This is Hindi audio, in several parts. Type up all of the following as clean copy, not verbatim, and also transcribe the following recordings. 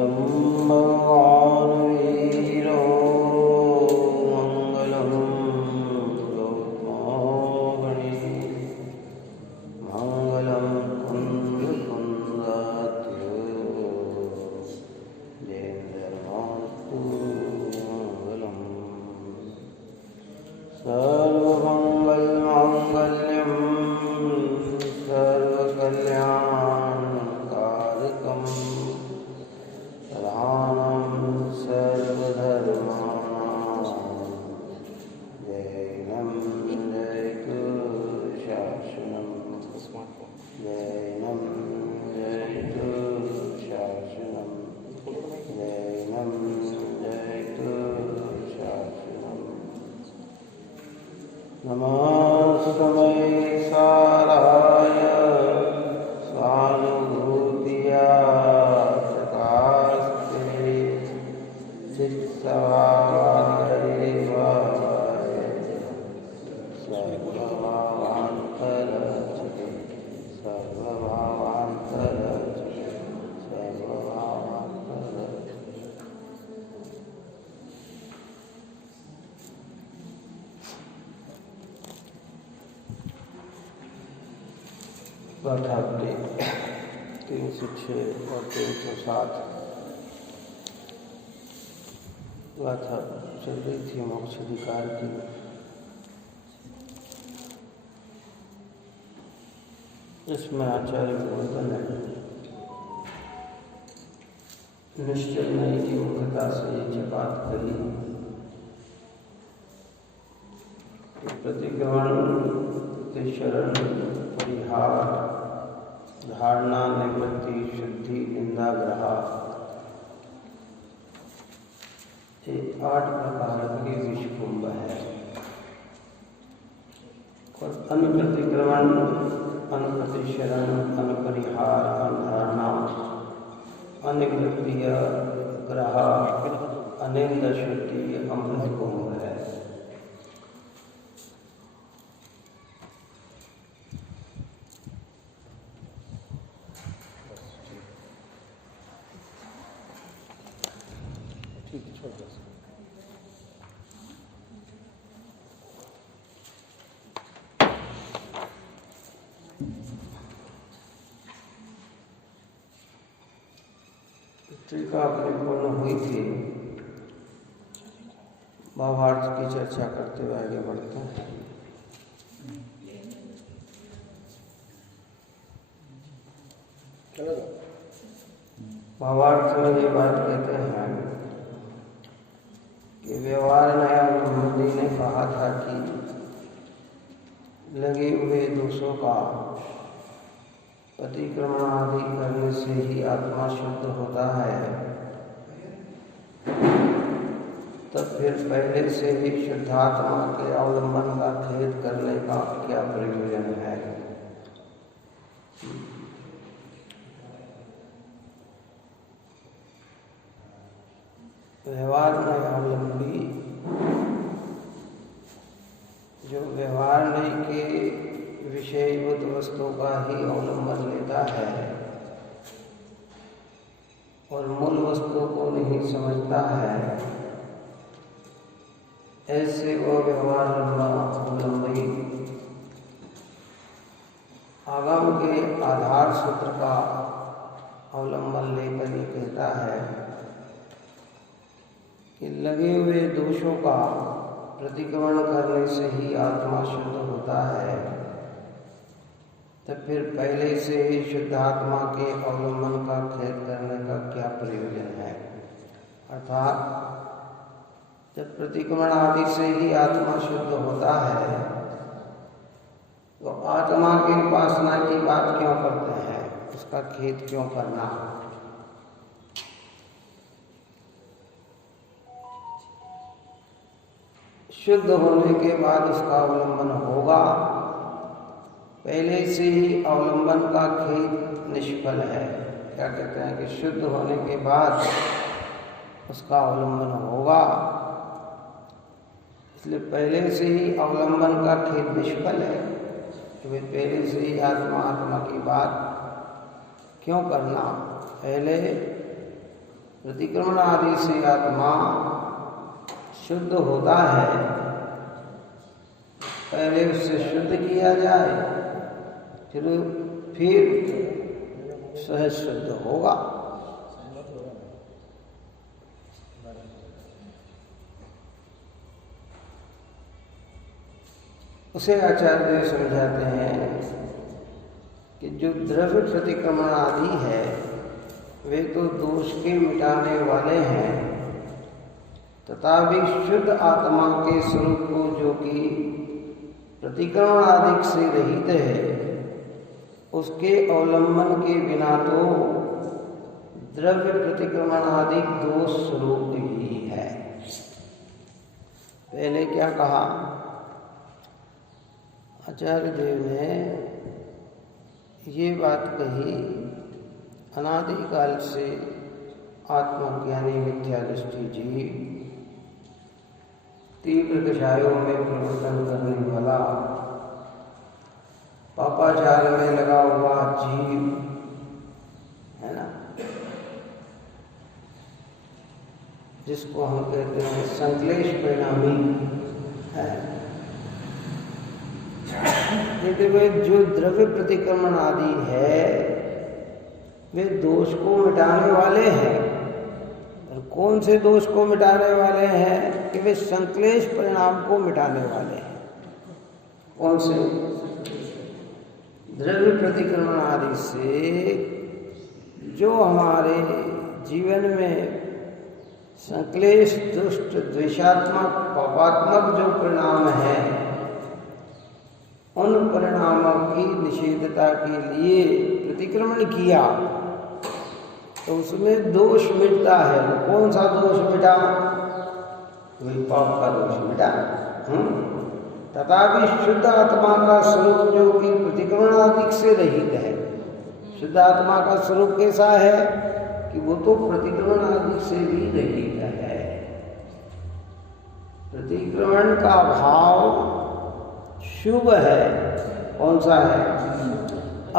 मङ्गलं भगवान् वीरो मङ्गलं गौतमो मङ्गलं कुन्दकुन्दात्यो जयेन्द्रमास्तु मङ्गलम् सर्वमङ्गलमाङ्गल्यं सर्वकल्याणकारकं प्रधानं सर्वधर्माणां जैनं जयतु शासनं जैनं जयतु शासनं जैनं जयतु शासनं नमस्तमै साराय स्वानुभूतिया प्रकाशते चित्तवादेवाय सर्वभावान्तरचते सर्वभावान्तरचते सर्वभावान्तरचते। गाथा 306 और 307 गाथा चल रही थी मोक्ष अधिकार की। इसमें आचार्य प्रवर्तन है निश्चल नहीं की मुख्यता से ये बात कही प्रतिक्रमण शरण परिहार धारणा निवृत्ति शुद्धि इंद्राग्रह ये 8 प्रकार के विषकुंभ है। और अनुप्रतिक्रमण अनुप्रतिशरण अनुपरिहार अनुधारणा अनिवृत्ति ग्रह अनिंद शुद्धि अमृत कुंभ है। टीका अपनी पूर्ण हुई थी। भावार्थ की चर्चा करते हुए आगे बढ़ते हैं। भावार्थ में ये बात कहते हैं कि व्यवहार न्यायमूर्ति ने कहा था कि लगे हुए दोषों का प्रतिक्रमण आदि करने से ही आत्मा शुद्ध होता है। तब फिर पहले से ही शुद्धात्मा के अवलंबन का खेद करने का क्या प्रयोजन है। व्यवहार न्यायावलंबी जो व्यवहार न्याय के विषयभूत वस्तु का ही अवलंबन लेता है और मूल वस्तु को नहीं समझता है, ऐसे वो व्यवहार अवलंबी आगम के आधार सूत्र का अवलंबन लेकर ये कहता है कि लगे हुए दोषों का प्रतिक्रमण करने से ही आत्मा शुद्ध होता है। तो फिर पहले से ही शुद्धात्मा के अवलंबन का खेद करने का क्या प्रयोजन है। अर्थात जब प्रतिक्रमण आदि से ही आत्मा शुद्ध होता है तो आत्मा की उपासना की बात क्यों करते हैं, उसका खेद क्यों करना। शुद्ध होने के बाद उसका अवलंबन होगा, पहले से ही अवलंबन का खेद निष्फल है। क्या कहते हैं कि शुद्ध होने के बाद उसका अवलंबन होगा, इसलिए पहले से ही अवलंबन का खेद निष्फल है। तो पहले से ही आत्मा की बात क्यों करना। पहले प्रतिक्रमण आदि से आत्मा शुद्ध होता है, पहले उससे शुद्ध किया जाए, फिर सहज शुद्ध होगा। उसे आचार्य समझाते हैं कि जो द्रव्य प्रतिक्रमण आदि है वे तो दोष के मिटाने वाले हैं, तथापि शुद्ध आत्मा के स्वरूप को जो कि प्रतिक्रमण आदि से रहित है, उसके अवलंबन के बिना तो द्रव्य प्रतिक्रमण आदि दोष स्वरूप ही है। पहले क्या कहा आचार्य देव ने? ये बात कही, अनादिकाल से आत्मज्ञानी मिथ्यादृष्टि जीव, तीव्र कषायों में प्रवर्तन करने वाला, पापाचार में लगा हुआ जीव है ना, जिसको हम कहते हैं संक्लेश परिणामी है। लेकिन वे जो द्रव्य प्रतिक्रमण आदि है वे दोष को मिटाने वाले हैं। और कौन से दोष को मिटाने वाले हैं? कि वे संक्लेश परिणाम को मिटाने वाले हैं। कौन से? द्रव्य प्रतिक्रमण आदि से जो हमारे जीवन में संक्लेश, दुष्ट, द्वेषात्मक, पापात्मक जो परिणाम है, उन परिणामों की निषेधता के लिए प्रतिक्रमण किया तो उसमें दोष मिटता है। कौन सा दोष मिटा? वही पाप का दोष मिटा। तथापि शुद्ध आत्मा का स्वरूप जो कि प्रतिक्रमण आदि से रहित है, शुद्ध आत्मा का स्वरूप कैसा है? कि वो तो प्रतिक्रमण आदि से भी रहित है। प्रतिक्रमण का भाव शुभ है। कौन सा है?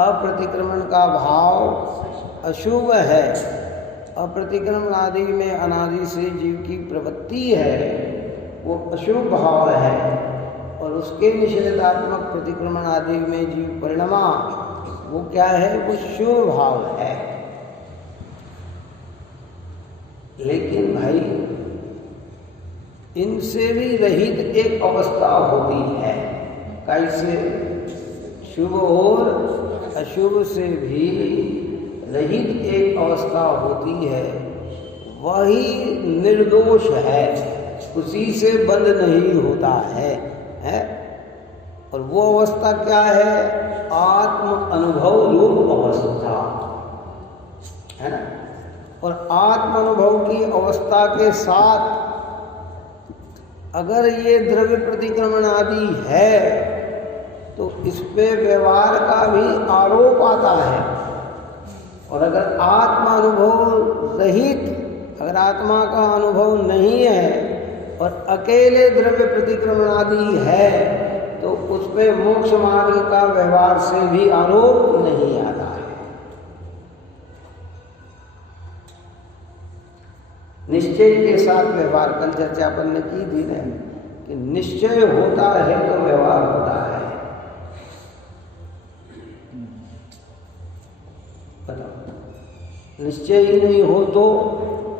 अप्रतिक्रमण का भाव अशुभ है। अप्रतिक्रमण आदि में अनादि से जीव की प्रवृत्ति है, वो अशुभ भाव है। और उसके निषेधात्मक प्रतिक्रमण आदि में जीव परिणमा, वो क्या है? वो शुभ भाव है। लेकिन भाई इनसे भी रहित एक अवस्था होती है। कैसे? शुभ और अशुभ से भी रहित एक अवस्था होती है, वही निर्दोष है, उसी से बंध नहीं होता है। और वो अवस्था क्या है? आत्म अनुभव रूप अवस्था है ना। और आत्म अनुभव की अवस्था के साथ अगर ये द्रव्य प्रतिक्रमण आदि है तो इस पे व्यवहार का भी आरोप आता है। और अगर आत्मा अनुभव रहित, अगर आत्मा का अनुभव नहीं है और अकेले द्रव्य प्रतिक्रमण आदि है तो उस पे मोक्ष मार्ग का व्यवहार से भी आरोप नहीं आता है। निश्चय के साथ व्यवहार, कल चर्चा अपन ने की थी ना कि निश्चय होता है तो व्यवहार होता है। बताओ, निश्चय ही नहीं हो तो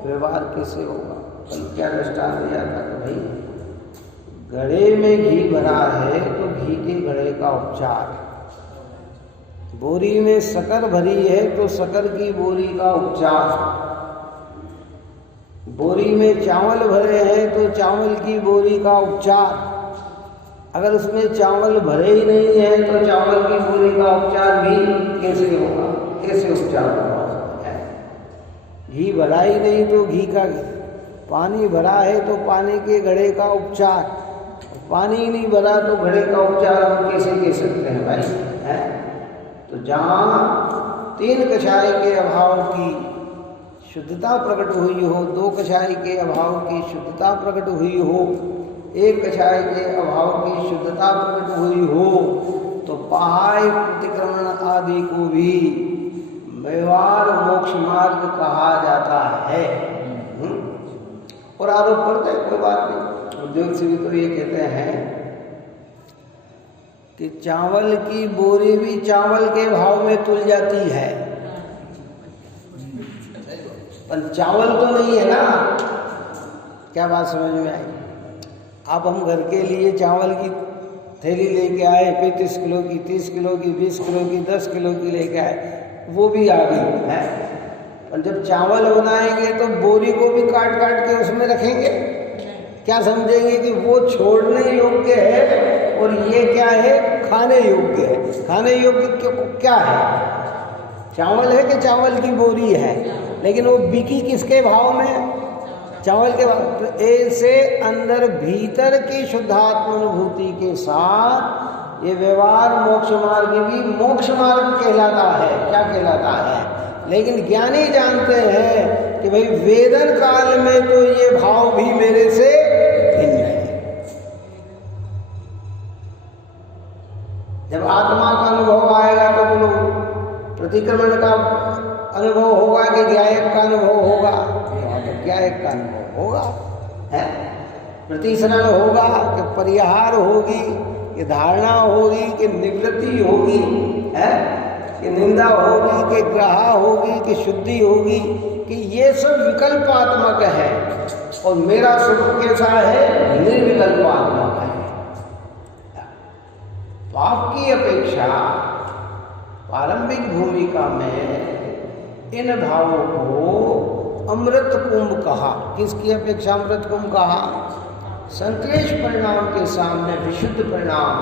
व्यवहार कैसे होगा? कल क्या दृष्टांत दिया था कि भाई घड़े में घी भरा है तो घी के घड़े का उपचार, बोरी में शक्कर भरी है तो शक्कर की बोरी का उपचार, बोरी में चावल भरे हैं तो चावल की बोरी का उपचार। अगर उसमें चावल भरे ही नहीं है तो चावल की बोरी का उपचार भी कैसे होगा? कैसे उपचार होगा? घी भरा ही नहीं तो घी का, पानी भरा है तो पानी के घड़े का उपचार, पानी ही नहीं भरा तो घड़े का उपचार हम कैसे कह सकते हैं भाई? है तो जहाँ तीन कषाय के अभाव की शुद्धता प्रकट हुई हो, दो कषाय के अभाव की शुद्धता प्रकट हुई हो, एक कषाय के अभाव की शुद्धता प्रकट हुई हो, तो बाह्य प्रतिक्रमण आदि को भी व्यवहार मोक्ष मार्ग कहा जाता है। और आरोप करते हैं, कोई बात नहीं। उद्योग से भी तो ये कहते हैं कि चावल की बोरी भी चावल के भाव में तुल जाती है, पर चावल तो नहीं है ना। क्या बात समझ में आई? अब हम घर के लिए चावल की थैली लेके आए, 35 किलो की, 30 किलो की, 20 किलो की, 10 किलो की लेके आए, वो भी आ गई है। और जब चावल बनाएंगे तो बोरी को भी काट काट के उसमें रखेंगे, क्या समझेंगे कि वो छोड़ने योग्य है और ये क्या है, खाने योग्य है। खाने योग्य क्या है? चावल है कि चावल की बोरी है, लेकिन वो बिकी किसके भाव में? चावल के भाव। तो ऐसे अंदर भीतर की शुद्धात्म अनुभूति के साथ ये व्यवहार मोक्ष मार्ग भी मोक्ष मार्ग कहलाता है। क्या कहलाता है? लेकिन ज्ञानी जानते हैं कि भाई वेदन काल में तो ये भाव भी मेरे से भिन्न है। जब आत्मा का अनुभव आएगा तो बोलो प्रतिक्रमण का अनुभव होगा कि ज्ञायक का अनुभव होगा? तो ज्ञायक का अनुभव होगा है। प्रतिसरण होगा कि परिहार होगी, कि धारणा होगी, कि निवृत्ति होगी है, कि निंदा होगी, कि ग्रहा होगी, कि शुद्धि होगी, कि ये सब विकल्पात्मक है। और मेरा स्वरूप कैसा है? निर्विकल्पात्मक है। तो आपकी अपेक्षा पारंपरिक भूमिका में इन भावों को अमृत कुंभ कहा। किसकी अपेक्षा अमृत कुंभ कहा? संक्लेश परिणाम के सामने विशुद्ध परिणाम,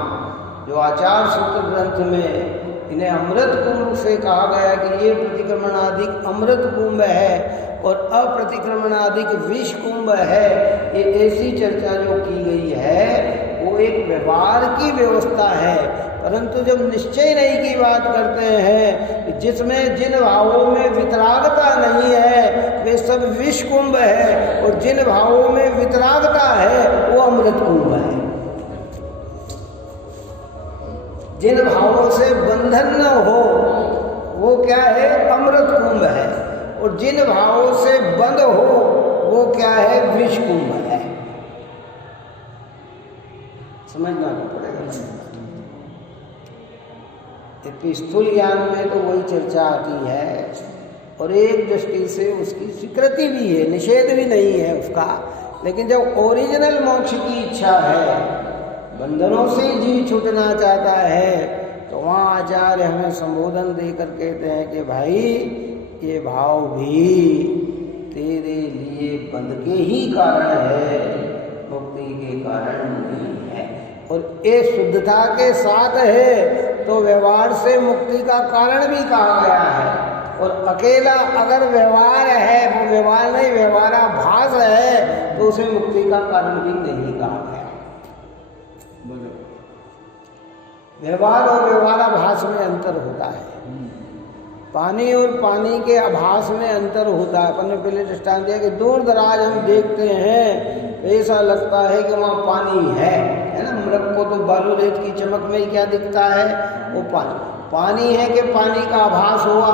जो आचार सूत्र ग्रंथ में इन्हें अमृत कुंभ से कहा गया कि ये प्रतिक्रमणाधिक अमृत कुंभ है और अप्रतिक्रमणाधिक विष कुंभ है। ये ऐसी चर्चा जो की गई है वो एक व्यवहार की व्यवस्था है। परंतु जब निश्चय नहीं की बात करते हैं, जिसमें जिन भावों में वितरागता नहीं है वे सब विष कुंभ है, और जिन भावों में वितरागता है वो अमृत कुंभ है। जिन भावों से बंधन न हो वो क्या है? अमृत कुंभ है। और जिन भावों से बंध हो वो क्या है? विष कुंभ है। समझना तो पड़ेगा। स्थूल ज्ञान में तो वही चर्चा आती है, और एक दृष्टि से उसकी स्वीकृति भी है, निषेध भी नहीं है उसका। लेकिन जब ओरिजिनल मोक्ष की इच्छा है, बंधनों से जीव छूटना चाहता है, तो वहाँ आचार्य हमें संबोधन देकर कहते हैं कि भाई ये भाव भी तेरे लिए बंध के ही कारण है, मुक्ति के कारण नहीं है। और ये शुद्धता के साथ है तो व्यवहार से मुक्ति का कारण भी कहा गया है। और अकेला अगर व्यवहार है, वो व्यवहार नहीं व्यवहाराभास है, तो उसे मुक्ति का कारण भी नहीं कहा गया। व्यवहार और व्यवहाराभास में अंतर होता है। पानी और पानी के आभास में अंतर होता है। अपन ने पहले दृष्टांत दिया कि दूर दराज हम देखते हैं, ऐसा लगता है कि वहाँ पानी है ना। मृग को तो बालू रेत की चमक में ही क्या दिखता है? वो पानी है कि पानी का आभास हुआ?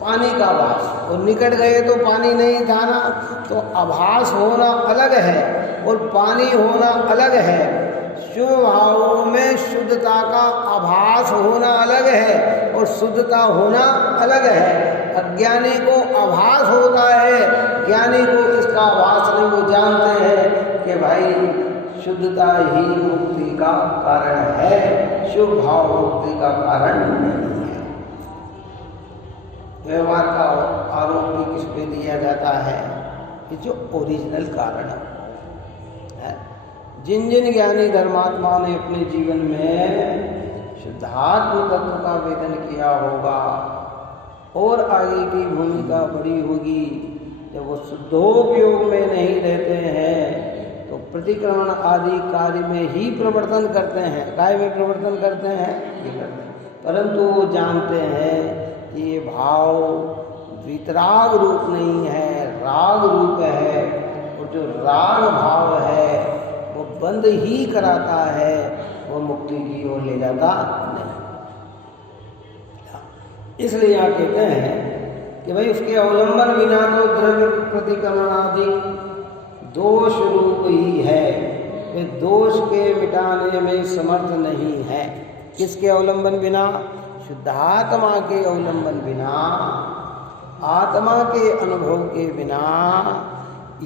पानी का आभास। और निकट गए तो पानी नहीं था ना। तो आभास होना अलग है और पानी होना अलग है। शुभ भावों में शुद्धता का आभास होना अलग है और शुद्धता होना अलग है। अज्ञानी को आभास होता है, ज्ञानी को इसका आभास नहीं। वो जानते हैं कि भाई शुद्धता ही मुक्ति का कारण है, शुभ भाव मुक्ति का कारण नहीं है। व्यवहार का आरोप भी किस पे दिया जाता है? कि जो ओरिजिनल कारण है। जिन जिन ज्ञानी धर्मात्मा ने अपने जीवन में शुद्धात्म तत्व का वेदन किया होगा और आगे की भूमिका बड़ी होगी, जब वो शुद्धोपयोग में नहीं रहते हैं तो प्रतिक्रमण आदि कार्य में ही प्रवर्तन करते हैं। काय में प्रवर्तन करते हैं? ये करते हैं। परंतु वो जानते हैं कि ये भाव वितराग रूप नहीं है, राग रूप है। और जो राग भाव है वो बंद ही कराता है, वो मुक्ति की ओर ले जाता नहीं। इसलिए यहाँ कहते हैं कि भाई उसके अवलंबन बिना तो द्रव्य प्रतिक्रमण आदि दोष रूप ही है, वे दोष के मिटाने में समर्थ नहीं है। किसके अवलंबन बिना? शुद्धात्मा के अवलंबन बिना, आत्मा के अनुभव के बिना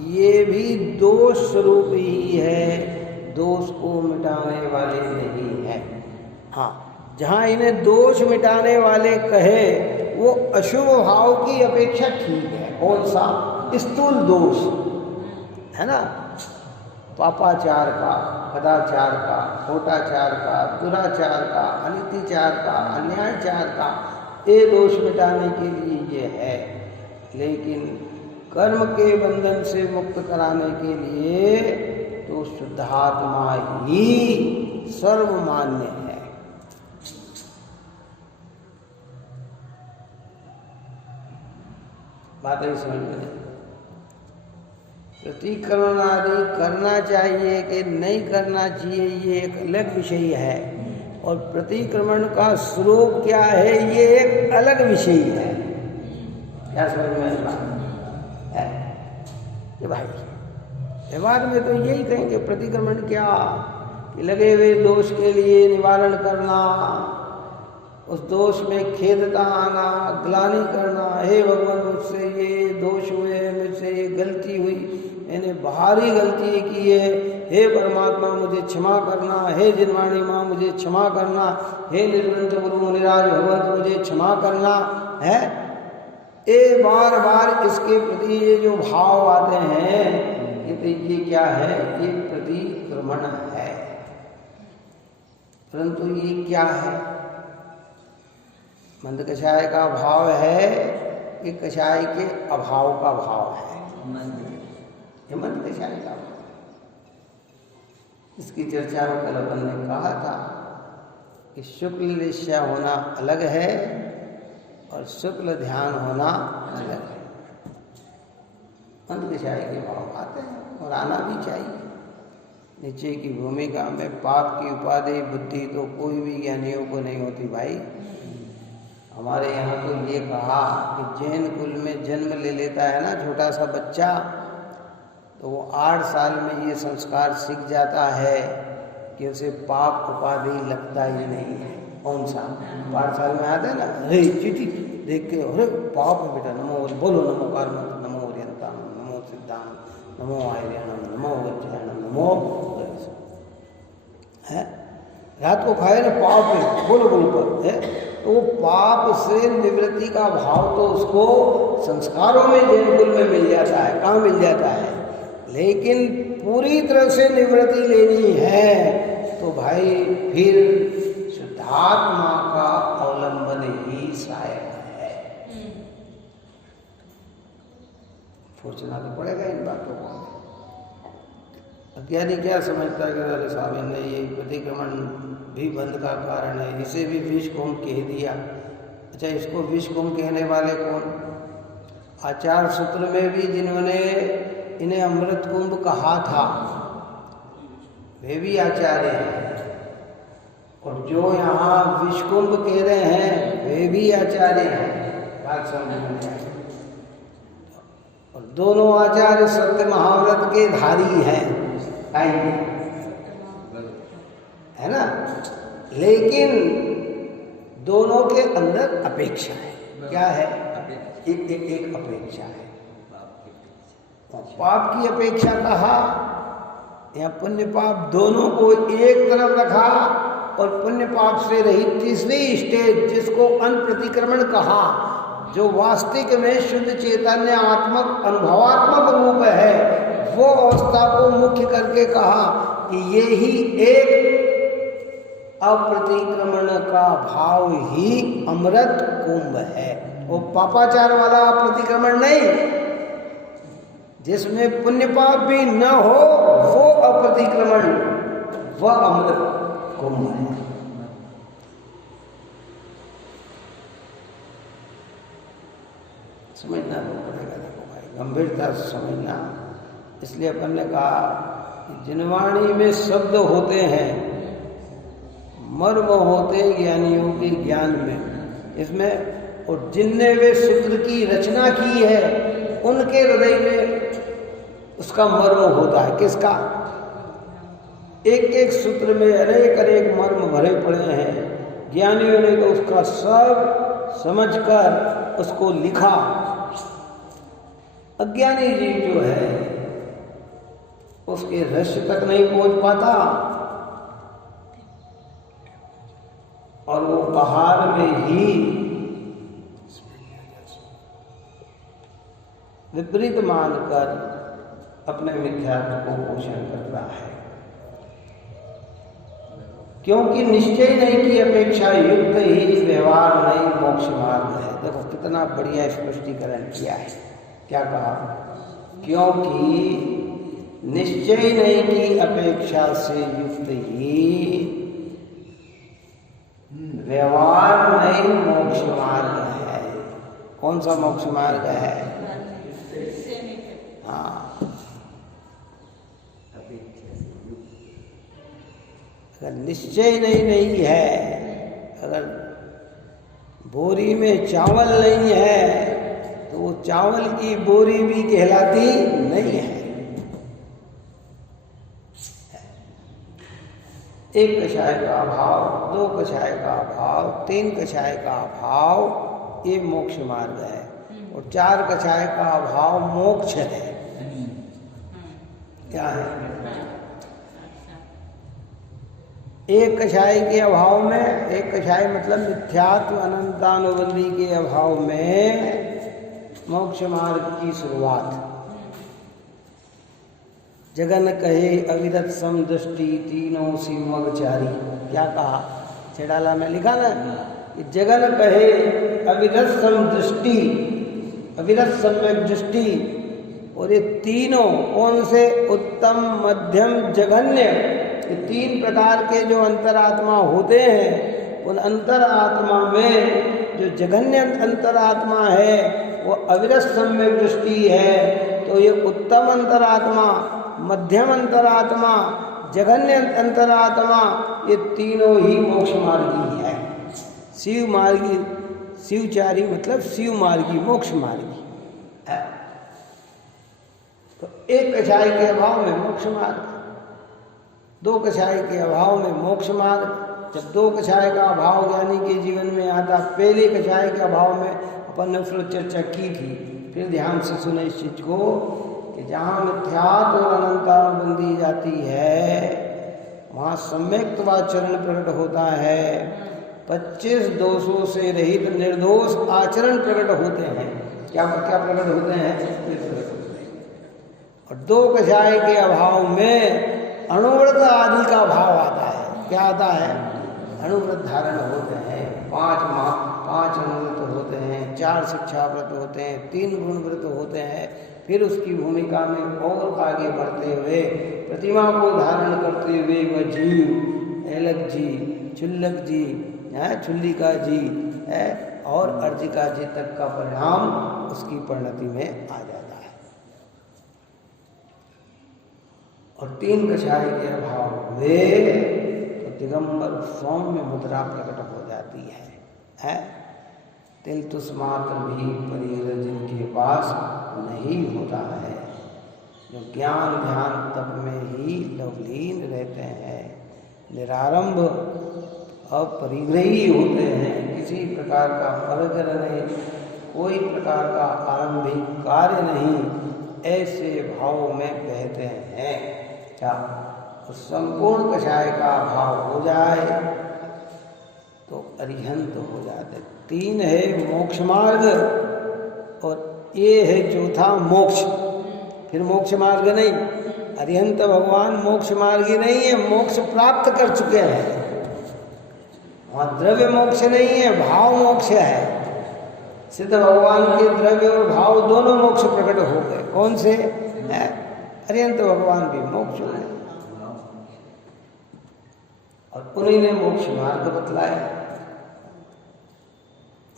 ये भी दोष स्वरूप ही है, दोष को मिटाने वाले नहीं है। हाँ, जहाँ इन्हें दोष मिटाने वाले कहे वो अशुभ भाव की अपेक्षा ठीक है। कौन सा? स्थूल दोष है ना, पापाचार का, कदाचार का, खोटाचार का, दुराचार का, अनितिचार का, अन्यायचार का, ये दोष मिटाने के लिए ये है। लेकिन कर्म के बंधन से मुक्त कराने के लिए तो शुद्धात्मा ही सर्वमान्य है। बात ही समझ में? प्रतिक्रमण आदि करना चाहिए कि नहीं करना चाहिए ये एक अलग विषय है, और प्रतिक्रमण का स्वरूप क्या है ये एक अलग विषय है। क्या समझ में है? ये भाई व्यवहार में तो यही कहेंगे प्रतिक्रमण क्या, कि लगे हुए दोष के लिए निवारण करना, उस दोष में खेदता आना, ग्लानि करना, हे भगवान मुझसे ये दोष हुए, मुझसे ये गलती हुई, मैंने भारी गलती की है, हे परमात्मा मुझे क्षमा करना, हे जिनवाणी माँ मुझे क्षमा करना, हे निर्वंत गुरु मुनिराज भगवंत मुझे क्षमा करना है। ये बार बार इसके प्रति ये जो भाव आते हैं ये क्या है? ये प्रतिक्रमण है। परंतु ये क्या है? मंद कषाय का भाव है कि कषाय के अभाव का भाव है? ये मंद कषाय का भाव। इसकी चर्चा में कल अपन ने कहा था कि शुक्ल निश्चय होना अलग है और शुक्ल ध्यान होना अलग है। मंद कषाय के भाव आते हैं और आना भी चाहिए। नीचे की भूमिका में पाप की उपाधि बुद्धि तो कोई भी ज्ञानियों को नहीं होती भाई। हमारे यहाँ तो ये कहा कि जैन कुल में जन्म ले लेता है ना छोटा सा बच्चा, तो वो 8 साल में ये संस्कार सीख जाता है कि उसे पाप उपाधि लगता ही नहीं है। कौन सा? 8 साल में आता है ना, अरे चिट्ठी देख के, अरे पाप है बेटा, नमो बोलो, नमो कार्मत, नमो ओरियंताम, नमो सिद्धांत, नमो आर्यानम, नमो वज्रानम, नमो है। रात को खाए ना पाप है, बोलो बोलो पर है, तो वो पाप से निवृत्ति का भाव तो उसको संस्कारों में जैन कुल में मिल जाता है। कहाँ मिल जाता है? लेकिन पूरी तरह से निवृत्ति लेनी है तो भाई फिर शुद्धात्मा का अवलंबन ही सहायक है। सोचना तो पड़ेगा इन बातों को। अज्ञानी क्या समझता है कि अरे साहब ने ये प्रतिक्रमण भी बंद का कारण है, इसे भी विष कुंभ कह दिया। अच्छा, इसको विष कुंभ कहने वाले कौन? आचार सूत्र में भी जिन्होंने इन्हें अमृत कुंभ कहा था वे भी आचार्य हैं, और जो यहाँ विष कुंभ कह रहे हैं वे भी आचार्य हैं। बात समझ में आए? और दोनों आचार्य सत्य महाव्रत के धारी हैं, है ना। लेकिन दोनों के अंदर अपेक्षा है। क्या है? एक अपेक्षा है। पाप की अपेक्षा कहा या पुण्य पाप दोनों को एक तरफ रखा, और पुण्य पाप से रहित तीसरी स्टेज जिसको अनप्रतिक्रमण कहा, जो वास्तविक में शुद्ध चैतन्य आत्मक अनुभवात्मक रूप है, वो अवस्था को मुख्य करके कहा कि ये ही एक अप्रतिक्रमण का भाव ही अमृत कुंभ है। वो पापाचार वाला प्रतिक्रमण नहीं, जिसमें पुण्य पाप भी न हो, वो अप्रतिक्रमण, वह अमृत कुंभ है। समझना पड़ेगा। देखो भाई, गंभीरता से समझना। इसलिए अपन ने कहा कि जिनवाणी में शब्द होते हैं, मर्म होते ज्ञानियों के ज्ञान में। इसमें और जिनने वे सूत्र की रचना की है उनके हृदय में उसका मर्म होता है। किसका? एक एक सूत्र में अनेक अनेक मर्म भरे पड़े हैं। ज्ञानियों ने तो उसका सब समझकर उसको लिखा। अज्ञानी जीव जो है उसके रहस्य तक नहीं पहुंच पाता और वो बाहर में ही विपरीत मानकर अपने मिथ्यात्व को पोषण कर रहा है, क्योंकि निश्चय नहीं की अपेक्षा युक्त ही व्यवहार नहीं मोक्ष मार्ग है। देखो कितना बढ़िया स्पष्टीकरण किया है। क्या कहा? क्योंकि निश्चय नहीं की अपेक्षा से युक्त ही व्यवहार नहीं मोक्ष मार्ग है। कौन सा मोक्ष मार्ग है? हाँ, अगर निश्चय नहीं है, अगर बोरी में चावल नहीं है तो वो चावल की बोरी भी कहलाती नहीं है। एक कषाय का अभाव, दो कषाय का अभाव, तीन कषाय का अभाव, ये मोक्ष मार्ग है। और चार कषाय का अभाव मोक्ष है। क्या है? एक कषाय के अभाव में, एक कषाय मतलब मिथ्यात्व अनंतानुबंधी के अभाव में मोक्ष मार्ग की शुरुआत। जगन कहे अविरत समदृष्टि तीनों शिवमगचारी। क्या कहा? छेड़ाला में लिखा ना कि जगन कहे अविरत समदृष्टि, अविरत सम्यक दृष्टि। और ये तीनों कौन से? उत्तम, मध्यम, जघन्य। ये तीन प्रकार के जो अंतरात्मा होते हैं, उन अंतरात्मा में जो जघन्य अंतरात्मा है वो अविरत सम्यक दृष्टि है। तो ये उत्तम अंतरात्मा, मध्यम अंतरात्मा, जघन्य अंतरात्मा, ये तीनों ही मोक्ष मार्गी है। शिव मार्गी, शिवचारी मतलब शिव मार्गी, मोक्ष मार्गी है। तो एक कषाय के अभाव में मोक्ष मार्ग, दो कषाय के अभाव में मोक्ष मार्ग। जब दो कषाय का अभाव ज्ञानी के जीवन में आता, पहले कषाय के अभाव में अपन ने फिर चर्चा की थी, फिर ध्यान से सुने इस चीज को कि जहाँ मिथ्यात्व और अनंतानुबंधी जाती है वहाँ सम्यक्त्वाचरण प्रकट होता है। 25 दोषों से रहित निर्दोष आचरण प्रकट होते हैं। क्या क्या प्रकट होते हैं? और दो कषाय के अभाव में अणुव्रत आदि का भाव आता है। क्या आता है? अणुव्रत धारण होते हैं, 5 अणुव्रत होते हैं, 4 शिक्षा व्रत होते हैं, 3 गुण व्रत होते हैं। फिर उसकी भूमिका में और आगे बढ़ते हुए प्रतिमा को धारण करते हुए वह जीव, एलक जी, चुल्लक जी, चुल्लिका जी है और अर्जिका जी तक का परिणाम उसकी परिणति में आ जाता है। और 3 कषाय के अभाव में तो दिगंबर सौम्य मुद्रा प्रकट हो जाती है। तिल तुस मात्र भी परिहर जिनके पास नहीं होता है, जो ज्ञान ध्यान तप में ही लवलीन रहते हैं, निरारंभ अपरिग्रही होते हैं, किसी प्रकार का परग्रह नहीं, कोई प्रकार का आरंभिक कार्य नहीं, ऐसे भाव में बहते हैं। क्या तो संपूर्ण कषाय का अभाव हो जाए तो अरिहंत हो जाते। 3 है मोक्ष मार्ग और ये है चौथा मोक्ष। फिर मोक्ष मार्ग नहीं, अरिहंत भगवान मोक्ष मार्गी नहीं है, मोक्ष प्राप्त कर चुके हैं। वहाँ द्रव्य मोक्ष नहीं है, भाव मोक्ष है। सिद्ध भगवान के द्रव्य और भाव दोनों मोक्ष प्रकट हो गए। कौन से? अरिहंत भगवान भी मोक्ष है और उन्हीं ने मोक्ष मार्ग बतलाया।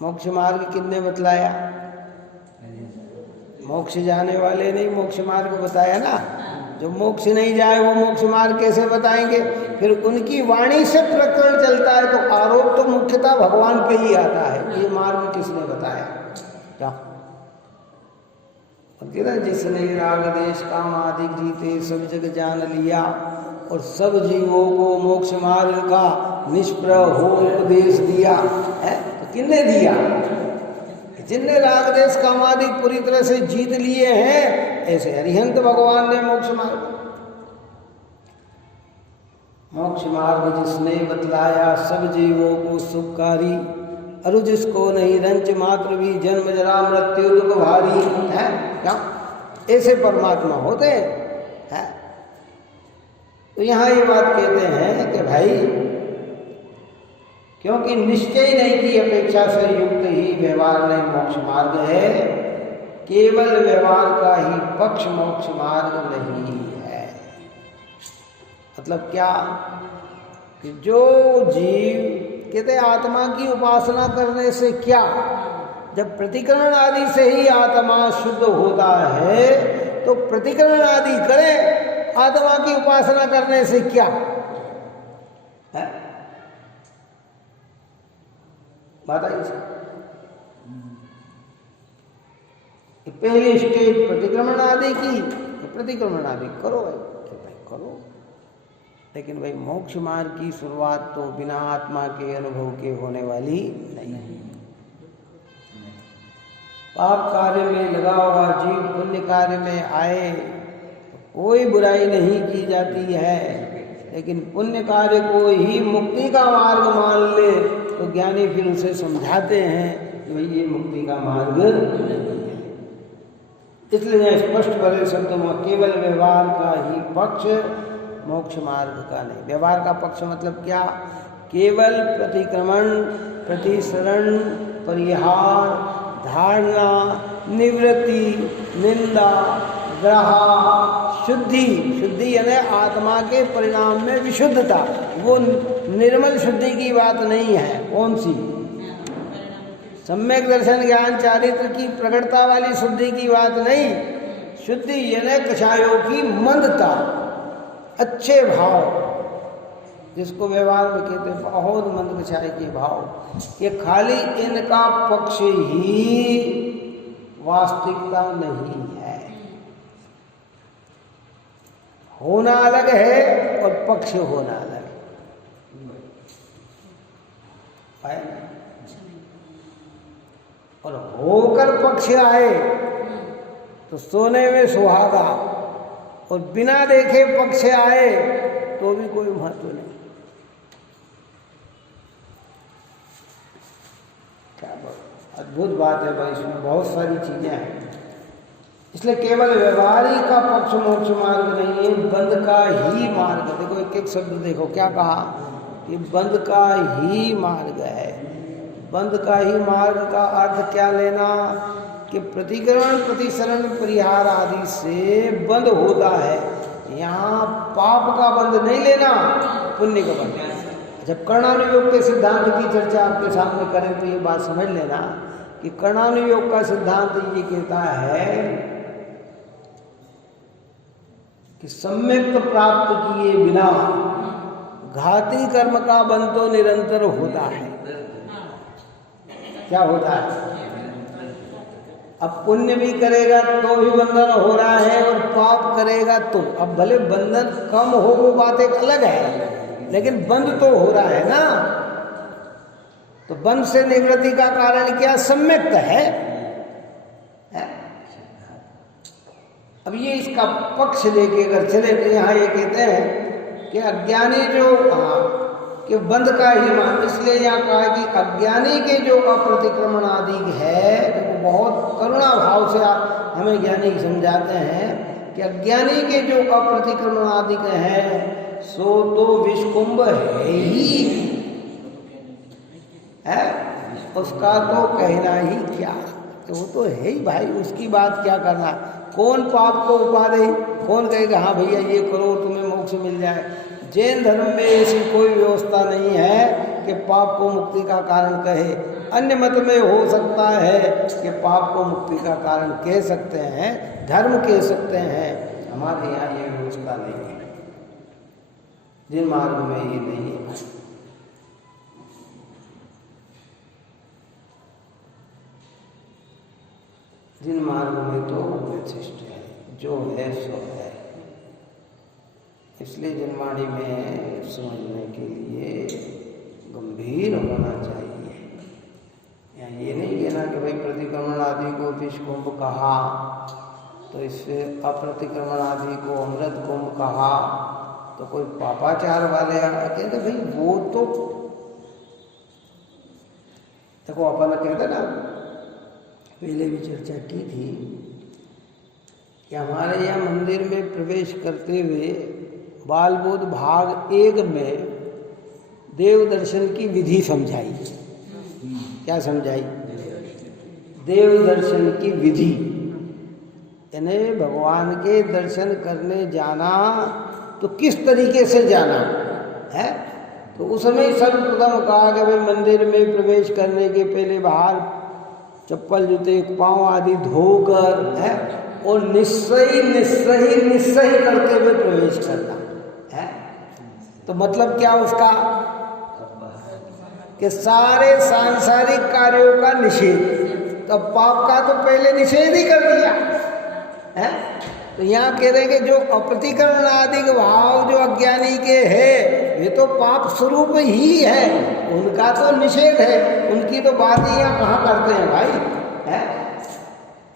मोक्ष मार्ग किसने बतलाया? मोक्ष जाने वाले ने मोक्ष मार्ग बताया ना। जो मोक्ष नहीं जाए वो मोक्ष मार्ग कैसे बताएंगे? फिर उनकी वाणी से प्रकरण चलता है तो आरोप तो मुख्यतः भगवान पे ही आता है, ये मार्ग किसने बताया? क्या जिसने राग देश काम आदि जीते सब जग जान लिया और सब जीवों को मोक्ष मार्ग का निष्प्रह हो उपदेश दिया है, तो किसने दिया? जिनने राग देश काम आदि पूरी तरह से जीत लिए हैं, ऐसे अरिहंत भगवान ने मोक्ष मार्ग जिसने बतलाया सब जीवों को सुखकारी, अरु जिसको नहीं रंच मात्र भी जन्म जरा मृत्यु दुख भारी है। क्या ऐसे परमात्मा होते हैं? तो यहाँ ये बात कहते हैं कि भाई क्योंकि निश्चय नहीं की अपेक्षा से युक्त ही व्यवहार नहीं मोक्ष मार्ग है, केवल व्यवहार का ही पक्ष मोक्ष मार्ग नहीं है। मतलब क्या कि जो जीव कहते आत्मा की उपासना करने से क्या, जब प्रतिकरण आदि से ही आत्मा शुद्ध होता है तो प्रतिकरण आदि करे, आत्मा की उपासना करने से क्या है? बात आई पहली स्टेज प्रतिक्रमण आदि की, प्रतिक्रमण आदि करो भाई करो, लेकिन भाई मोक्ष मार्ग की शुरुआत तो बिना आत्मा के अनुभव के होने वाली नहीं है। पाप कार्य में लगा हुआ जीव पुण्य कार्य में आए तो कोई बुराई नहीं की जाती है, लेकिन पुण्य कार्य को ही मुक्ति का मार्ग मान ले तो ज्ञानी फिर उसे समझाते हैं कि भाई ये मुक्ति का मार्ग नहीं है। इसलिए स्पष्ट बड़े शब्दों में केवल व्यवहार का ही पक्ष मोक्ष मार्ग का नहीं। व्यवहार का पक्ष मतलब क्या? केवल प्रतिक्रमण, प्रतिसरण, परिहार, धारणा, निवृत्ति, निंदा, ग्रहा, शुद्धि, शुद्धि यानी आत्मा के परिणाम में विशुद्धता, वो निर्मल शुद्धि की बात नहीं है। कौन सी? सम्यक दर्शन ज्ञान चारित्र की प्रकटता वाली शुद्धि की बात नहीं। शुद्धि यानी कषायों की मंदता, अच्छे भाव, जिसको व्यवहार में कहते हैं बहुत मंद कषाय के भाव, ये खाली इनका पक्ष ही वास्तविकता नहीं है। होना अलग है और पक्ष होना अलग है। और होकर पक्ष आए तो सोने में सुहागा, और बिना देखे पक्ष आए तो भी कोई महत्व नहीं। क्या अद्भुत बात है भाई, इसमें बहुत सारी चीजें हैं। इसलिए केवल व्यवहारी का पक्ष मोक्ष मार्ग नहीं है, बंध का ही मार्ग। देखो एक एक शब्द देखो क्या कहा कि बंध का ही मार्ग है। बंध का ही मार्ग का अर्थ क्या लेना कि प्रतिक्रमण, प्रतिसरण, परिहार आदि से बंध होता है। यहाँ पाप का बंध नहीं लेना, पुण्य का बंध। जब कर्णानुयोग के सिद्धांत की चर्चा आपके सामने करें तो ये बात समझ लेना कि कर्णानुयोग का सिद्धांत ये कहता है कि सम्यक प्राप्त किए बिना घाती कर्म का बंध तो निरंतर होता है। क्या होता है? अब पुण्य भी करेगा तो भी बंधन हो रहा है और पाप करेगा तो, अब भले बंधन कम हो वो बात एक अलग है, लेकिन बंध तो हो रहा है ना। तो बंध से निवृत्ति का कारण क्या? सम्यक्त है। अब ये इसका पक्ष लेके अगर चले तो यहाँ ये कहते हैं कि अज्ञानी जो कि बंध का ही मान, इसलिए यहाँ कहा कि अज्ञानी के जो अप्रतिक्रमण आदि है, तो बहुत करुणा भाव से हमें ज्ञानी समझाते हैं कि अज्ञानी के जो अप्रतिक्रमण आदि है सो तो विषकुंभ है ही है, उसका तो कहना ही क्या, तो वो तो है ही भाई, उसकी बात क्या करना। कौन पाप को उपाधि, कौन कहेगा हाँ भैया ये करो तुम्हें मोक्ष मिल जाए। जैन धर्म में ऐसी कोई व्यवस्था नहीं है कि पाप को मुक्ति का कारण कहे। अन्य मत में हो सकता है कि पाप को मुक्ति का कारण कह सकते हैं, धर्म कह सकते हैं, हमारे यहाँ ये व्यवस्था नहीं है, जिन मार्ग में ये नहीं है। जिन मार्ग में तो विशिष्ट है, जो है सो है। इसलिए जिनवाणी में समझने के लिए गंभीर होना चाहिए। या ये नहीं कहना कि भाई प्रतिक्रमण आदि को विष कुंभ कहा तो इससे अप्रतिक्रमण आदि को अमृत कुंभ कहा, तो कोई पापाचार वाले कहते भाई वो तो देखो अपन कहते ना, पहले भी चर्चा की थी कि हमारे यहाँ मंदिर में प्रवेश करते हुए बालबोध भाग 1 में देव दर्शन की विधि समझाई। क्या समझाई? देव दर्शन की विधि, यानी भगवान के दर्शन करने जाना तो किस तरीके से जाना है। तो उस समय सर्वप्रथम कहा कि भाई मंदिर में प्रवेश करने के पहले बाहर चप्पल जूते पांव आदि धोकर है और निस्सही करते हुए प्रवेश करना है। तो मतलब क्या उसका कि सारे सांसारिक कार्यों का निषेध, तो पाप का तो पहले निषेध ही कर दिया है। तो यहाँ कह रहे हैं कि जो अप्रतिक्रमण आदि भाव जो अज्ञानी के है वे तो पाप स्वरूप ही है, उनका तो निषेध है, उनकी तो बात ही यहाँ कहाँ करते हैं भाई है।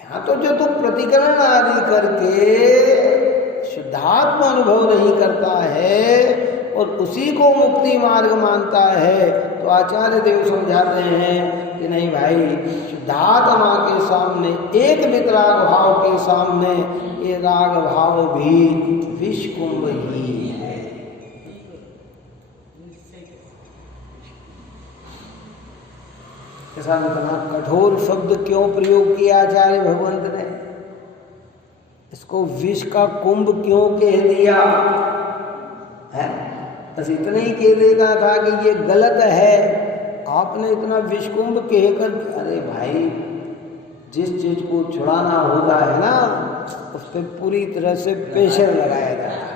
यहाँ तो जो तू प्रतिक्रमण आदि करके शुद्धात्म अनुभव नहीं करता है और उसी को मुक्ति मार्ग मानता है, तो आचार्य देव समझाते हैं कि नहीं भाई, शुद्धात्मा के सामने, एक वितराग भाव के सामने ये राग भाव भी विष कुंभ ही है। ऐसा इतना कठोर शब्द क्यों प्रयोग किया आचार्य भगवंत ने? इसको विष का कुंभ क्यों कह दिया है? बस इतना ही कह देना था कि ये गलत है, आपने इतना विष कुंभ कहकर, अरे भाई जिस चीज को छुड़ाना होता है ना उस पर पूरी तरह से प्रेशर लगाया जाता है।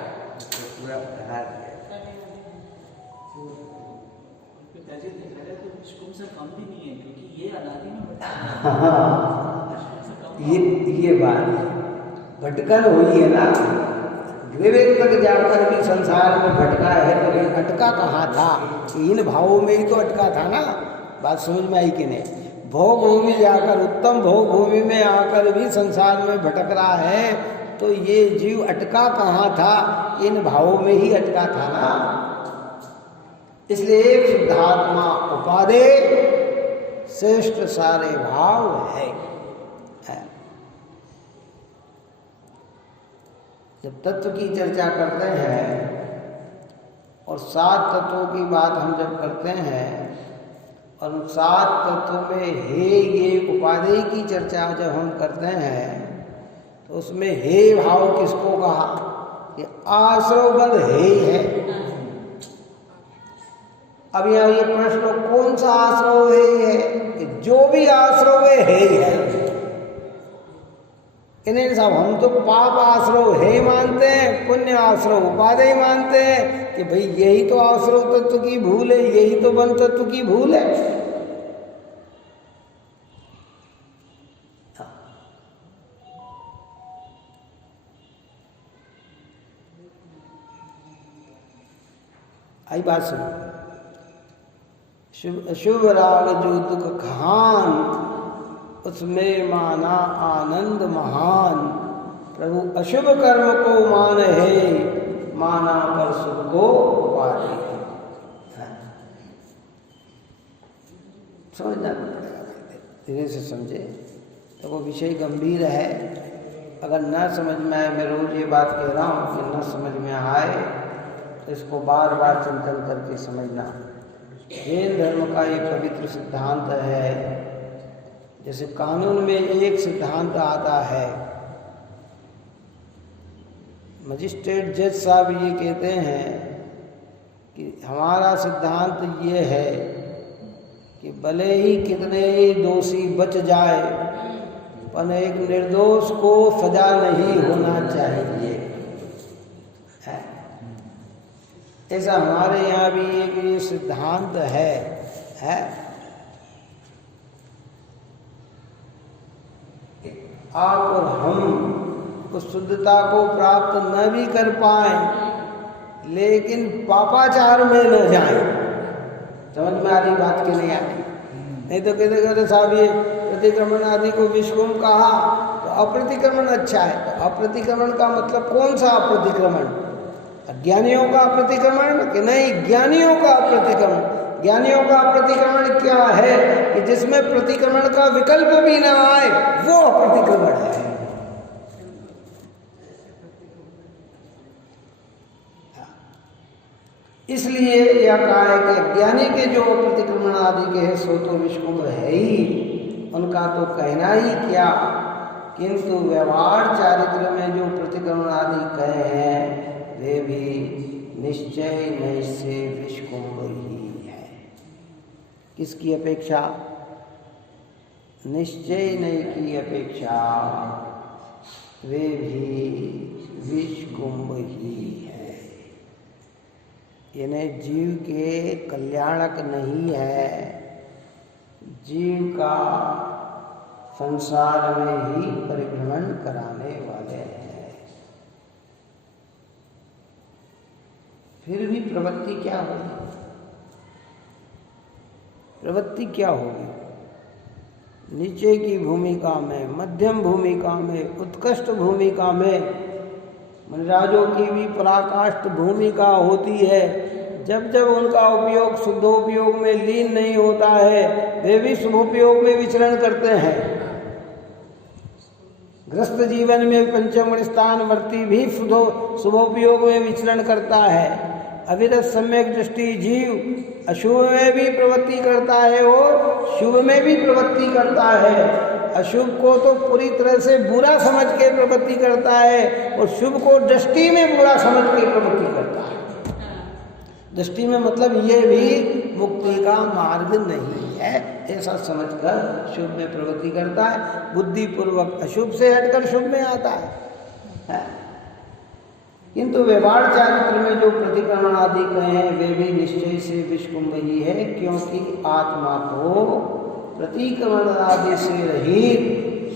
ये बात भटकन हुई है ना, विवेक तक जाकर भी संसार में भटका है, तो ये अटका कहाँ था? इन भावों में ही तो अटका था ना। बात समझ में आई कि नहीं? भोग भूमि जाकर, उत्तम भोग भूमि में आकर भी संसार में भटक रहा है, तो ये जीव अटका कहाँ था? इन भावों में ही अटका था ना। इसलिए एक शुद्धात्मा उपाधि श्रेष्ठ सारे भाव है। जब तत्व की चर्चा करते हैं और 7 तत्वों की बात हम जब करते हैं और 7 तत्वों में हे ये उपाधि की चर्चा जब हम करते हैं तो उसमें हे भाव किसको कहा? कि आश्रवबंध हे है। अब यहाँ ये प्रश्न, कौन सा आश्रव है? कि जो भी आश्रव है नहीं साहब, हम तो पाप आश्रव है मानते हैं, पुण्य आश्रव उपाधि मानते हैं कि भाई यही तो आश्रव तत्व की भूल है, यही तो बंध तत्व की भूल है। आई बात सुनो, शुभ अशुभ राग जो दुख खान उसमें माना आनंद महान, प्रभु अशुभ कर्म को मान है, माना पर शुभ को उपाधि। समझना पड़ेगा, धीरे से समझे तो वो विषय गंभीर है। अगर न समझ में आए, मैं रोज ये बात कह रहा हूँ कि न समझ में आए तो इसको बार बार चिंतन करके समझना। जैन धर्म का एक पवित्र सिद्धांत है, जैसे कानून में एक सिद्धांत आता है, मजिस्ट्रेट जज साहब ये कहते हैं कि हमारा सिद्धांत ये है कि भले ही कितने ही दोषी बच जाए पर एक निर्दोष को सजा नहीं होना चाहिए। ऐसा हमारे यहाँ भी एक ये सिद्धांत है। आप और हम उस शुद्धता को प्राप्त न भी कर पाए लेकिन पापाचार में न जाए। समझ में आ रही बात के नहीं आ रही? नहीं तो कहते साहब ये प्रतिक्रमण आदि को विश्वम कहा तो अप्रतिक्रमण अच्छा है। तो अप्रतिक्रमण का मतलब कौन सा अप्रतिक्रमण? ज्ञानियों का प्रतिक्रमण कि नहीं? ज्ञानियों का प्रतिक्रमण। ज्ञानियों का प्रतिक्रमण क्या है कि जिसमें प्रतिक्रमण का विकल्प भी ना आए, वो अप्रतिक्रमण है। इसलिए यह कहा है कि ज्ञानी के जो प्रतिक्रमण आदि के हैं सो तो विश्वकुंभ है ही, उनका तो कहना ही क्या। किंतु व्यवहार चारित्र में जो प्रतिक्रमण आदि कहे हैं वे भी निश्चय नैसे विश्वकुंभ ही है। किसकी अपेक्षा? निश्चय नय की अपेक्षा वे भी विश्वकुंभ ही है। यानी जीव के कल्याणक नहीं है, जीव का संसार में ही परिभ्रमण कराने वाले हैं। फिर भी प्रवृत्ति क्या होगी? प्रवृत्ति क्या होगी? नीचे की भूमिका में, मध्यम भूमिका में, उत्कृष्ट भूमिका में, मनराजों की भी पराकाष्ठ भूमिका होती है। जब जब उनका उपयोग शुद्धोपयोग में लीन नहीं होता है वे भी शुभोपयोग में विचरण करते हैं। गृहस्थ जीवन में पंचम स्थान वर्ती भी शुभोपयोग में विचरण करता है। अविरत सम्यक दृष्टि जीव अशुभ में भी प्रवृत्ति करता है और शुभ में भी प्रवृत्ति करता है। अशुभ को तो पूरी तरह से बुरा समझ के प्रवृत्ति करता है और शुभ को दृष्टि में बुरा समझ के प्रवृत्ति करता है। दृष्टि में मतलब ये भी मुक्ति का मार्ग नहीं है ऐसा समझकर शुभ में प्रवृत्ति करता है। बुद्धिपूर्वक अशुभ से हटकर शुभ में आता है। किंतु व्यवहार चारित्र में जो प्रतिक्रमण आदि कहे हैं वे भी निश्चय से विश्वकुंभ ही है, क्योंकि आत्मा को प्रतिक्रमण आदि से रहित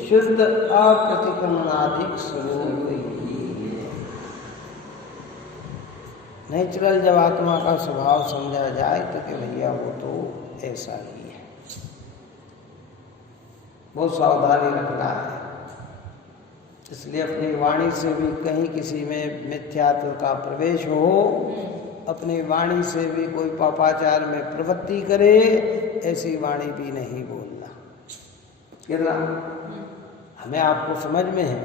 शुद्ध अप्रतिक्रमणाधिक स्वरूप ही है। नेचुरल जब आत्मा का स्वभाव समझा जाए तो कि भैया वो तो ऐसा ही है। बहुत सावधानी रखना है। इसलिए अपनी वाणी से भी कहीं किसी में मिथ्यात्व का प्रवेश हो, अपनी वाणी से भी कोई पापाचार में प्रवृत्ति करे, ऐसी वाणी भी नहीं बोलना। कितना हमें आपको समझ में है,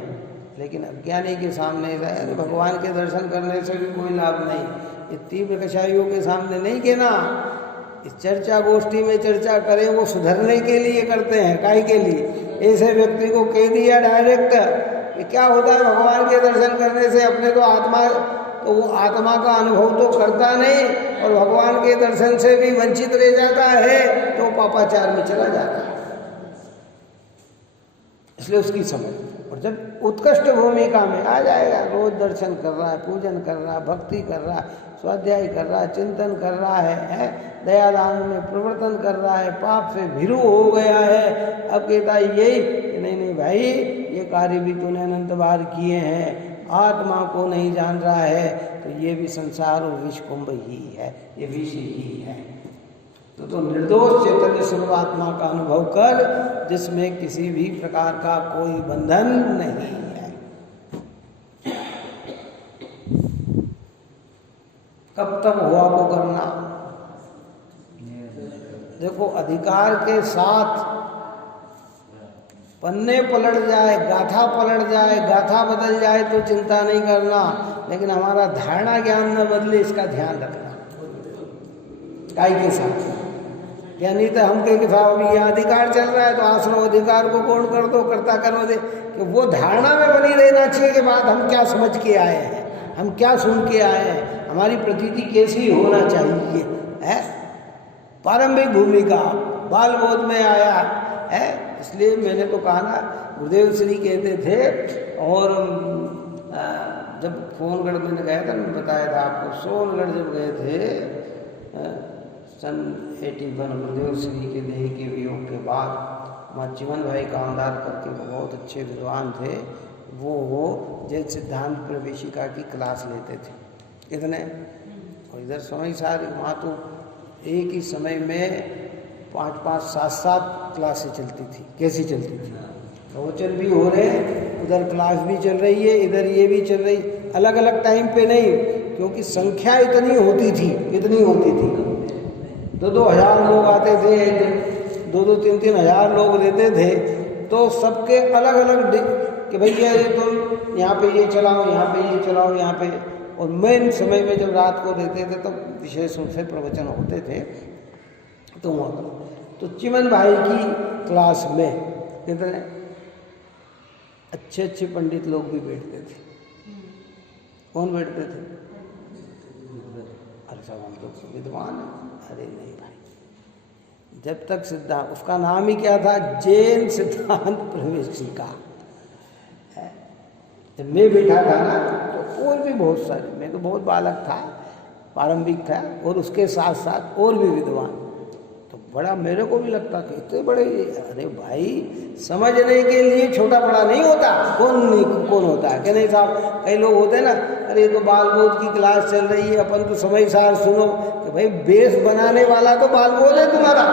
लेकिन अज्ञानी के सामने अरे भगवान के दर्शन करने से भी कोई लाभ नहीं। ये तीव्र कषाइयों के सामने नहीं कहना। इस चर्चा गोष्ठी में चर्चा करें वो सुधरने के लिए करते हैं, काहे के लिए? ऐसे व्यक्ति को कह दिया डायरेक्ट कि क्या होता है भगवान के दर्शन करने से, अपने तो आत्मा, तो वो आत्मा का अनुभव तो करता नहीं और भगवान के दर्शन से भी वंचित रह जाता है, तो पापाचार में चला जाता है। इसलिए उसकी समझ। और जब उत्कृष्ट भूमिका में आ जाएगा, रोज दर्शन कर रहा है, पूजन कर रहा है, भक्ति कर रहा है, स्वाध्याय कर रहा है, चिंतन कर रहा है, दयादान में प्रवर्तन कर रहा है, पाप से भीरू हो गया है, अब कहता है यही नहीं भाई, ये कार्य भी तूने अनंत बार किए हैं, आत्मा को नहीं जान रहा है, तो ये भी संसार और विश्वकुंभ ही है, ये विष ही है। तो निर्दोष चैतन्य स्वरूप आत्मा का अनुभव कर, जिसमें किसी भी प्रकार का कोई बंधन नहीं है। कब तक हुआ को करना? देखो, अधिकार के साथ पन्ने पलट जाए, गाथा पलट जाए, गाथा बदल जाए तो चिंता नहीं करना, लेकिन हमारा धारणा ज्ञान न बदले इसका ध्यान रखना। काय के साथ? या नहीं तो हम कहेंगे साहब ये अधिकार चल रहा है तो आश्रम अधिकार को पूर्ण कर दो, करता करो दे, कि वो धारणा में बनी रहना चाहिए कि बात हम क्या समझ के आए हैं, हम क्या सुन के आए हैं, हमारी प्रतीति कैसी होना चाहिए है। प्रारंभिक भूमिका बाल बोध में आया है, इसलिए मैंने तो कहा ना, गुरुदेव श्री कहते थे। और जब सोनगढ़ में गया था, मैंने बताया था आपको, सोनगढ़ जब गए थे सन 81 गुरुदेव श्री के देह के वियोग के बाद, वहाँ चिमन भाई कामदार करके बहुत अच्छे विद्वान थे, वो जैन सिद्धांत प्रवेशिका की क्लास लेते थे इतने। और इधर समय सारे वहाँ तो एक ही समय में 5-5, 7-7 क्लासें चलती थी। कैसी चलती थी? प्रवचन भी हो रहे हैं, उधर क्लास भी चल रही है, इधर ये भी चल रही, अलग अलग टाइम पे नहीं, क्योंकि संख्या इतनी होती थी 2-2 हज़ार लोग आते थे, 2-3 हज़ार लोग रहते थे। तो सबके अलग अलग कि भैया ये तुम यहाँ पे ये चलाओ, यहाँ पे ये चलाओ, यहाँ पे। और मेन समय में जब रात को देते थे तो विशेष रूप से प्रवचन होते थे। तो वहाँ तो चिमन भाई की क्लास में कितने अच्छे पंडित लोग भी बैठते थे। कौन बैठते थे? अरे साहब हम लोग विद्वान हैं। अरे नहीं भाई, जब तक सिद्धांत, उसका नाम ही क्या था? जैन सिद्धांत प्रवेशिका। जब मैं बैठा था ना तो और भी बहुत सारे, मैं तो बहुत बालक था, प्रारंभिक था, और उसके साथ साथ और भी विद्वान। तो बड़ा मेरे को भी लगता कि इतने बड़े, अरे भाई समझने के लिए छोटा बड़ा नहीं होता। कौन होता है कि नहीं साहब? कई लोग होते हैं ना, अरे तो बाल बोध की क्लास चल रही है, अपन तो समय सार सुनो। कि भाई बेस बनाने वाला तो बाल बोध है तुम्हारा।